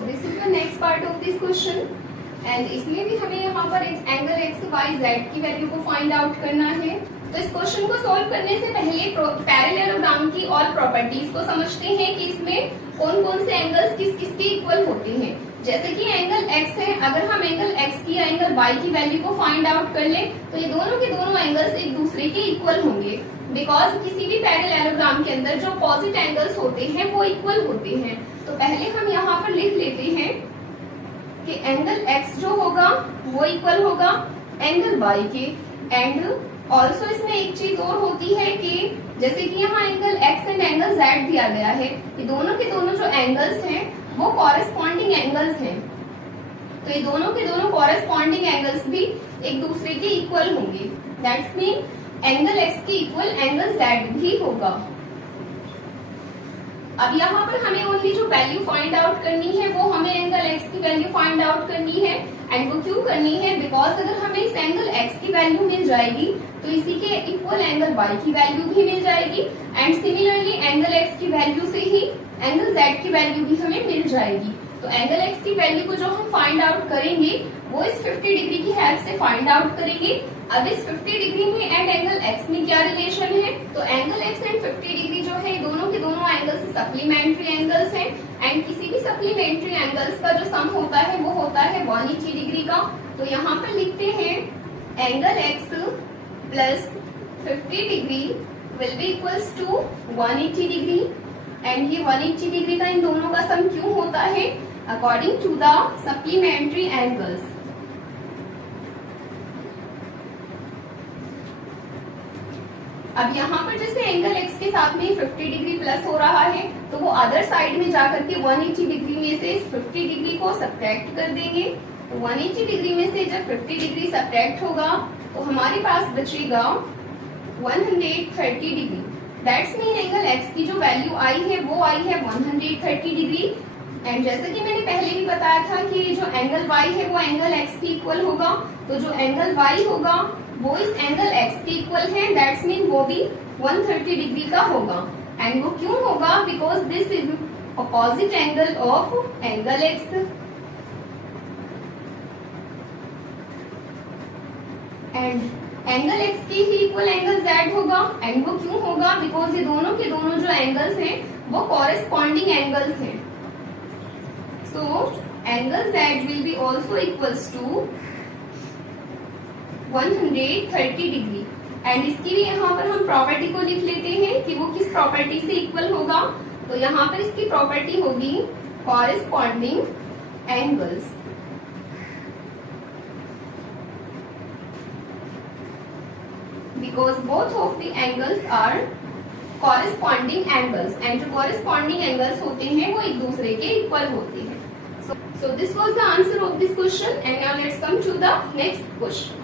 This is the next part of this question and इसमें भी हमें यहाँ पर एंगल एक्स वाई जेड की वैल्यू को फाइंड आउट करना है। तो इस क्वेश्चन को सॉल्व करने से पहले पैरेललोग्राम की और प्रॉपर्टीज को समझते हैं कि इसमें कौन कौन से एंगल्स किस किस के इक्वल होते हैं। जैसे कि एंगल x है, अगर हम एंगल x की या एंगल y की वैल्यू को फाइंड आउट कर ले तो ये दोनों के दोनों एंगल्स एक दूसरे के इक्वल होंगे, बिकॉज किसी भी पैरेललोग्राम के अंदर जो अपोजिट एंगल्स होते हैं वो इक्वल होते हैं। तो पहले हम यहाँ पर लिख लेते हैं कि एंगल x जो होगा वो इक्वल होगा एंगल y के। एंड ऑल्सो इसमें एक चीज और होती है कि जैसे कि यहाँ angle x and angle z दिया गया है, ये दोनों के दोनों जो एंगल्स हैं वो कॉरेस्पॉन्डिंग एंगल्स हैं। तो ये दोनों के दोनों कॉरेस्पॉन्डिंग एंगल्स भी एक दूसरे के इक्वल होंगे। दैट्स मीन एंगल x के इक्वल एंगल z भी होगा। अब यहाँ पर हमें ओनली जो वैल्यू फाइंड आउट करनी है वो हमें एंगल x की वैल्यू फाइंड आउट करनी है। एंड वो क्यों करनी है, बिकॉज अगर हमें इस एंगल x की वैल्यू मिल जाएगी तो इसी के इक्वल एंगल y की वैल्यू भी मिल जाएगी। एंड सिमिलरली एंगल x की वैल्यू से ही एंगल z की वैल्यू भी हमें मिल जाएगी। तो एंगल x की वैल्यू को जो हम फाइंड आउट करेंगे वो इस 50 डिग्री की हेल्प से फाइंड आउट करेंगे। अब इस 50 डिग्री में एंड एंगल x में क्या रिलेशन है, तो एंगल x एंड 50 डिग्री जो है दोनों के दोनों एंगल्स सप्लीमेंट्री एंगल्स हैं। एंड किसी भी सप्लीमेंट्री एंगल्स का जो सम होता है वो होता है 180 डिग्री का। तो यहाँ पर लिखते हैं angle x plus 50 degree will be equals to 180 degree. And ये 180 डिग्री का इन दोनों का सम क्यों होता है, according to the supplementary angles. अब यहाँ पर जैसे एंगल x के साथ में 50 डिग्री प्लस हो रहा है तो वो अदर साइड में जाकर के 180 डिग्री में से इस 50 डिग्री को सब्ट्रैक्ट कर देंगे। तो 180 डिग्री में से जब 50 डिग्री सब्ट्रैक्ट होगा तो हमारे पास बचेगा 130 degree. That's mean angle x की जो वैल्यू आई है वो आई है 130 डिग्री। एंड जैसे कि मैंने पहले भी बताया था कि जो एंगल y है वो एंगल x के इक्वल होगा। तो जो एंगल y होगा वो इस एंगल x के इक्वल है। दैट्स मीन वो भी 130 डिग्री का होगा। एंड वो क्यों होगा, because this is opposite angle of angle x। And angle x के ही इक्वल एंगल z होगा। एंड वो क्यों होगा, बिकॉज ये दोनों के दोनों जो एंगल्स हैं वो कॉरेस्पॉन्डिंग एंगल्स हैं। So angle z will be also equals to 130 degree. And इसकी भी यहाँ पर हम प्रॉपर्टी को लिख लेते हैं कि वो किस प्रॉपर्टी से इक्वल होगा। तो यहाँ पर इसकी प्रॉपर्टी होगी corresponding angles. Because both of the angles are corresponding angles. And जो कॉरेस्पॉन्डिंग एंगल्स होते हैं वो एक दूसरे के इक्वल होते हैं। So this was the answer of this question and now let's come to the next question.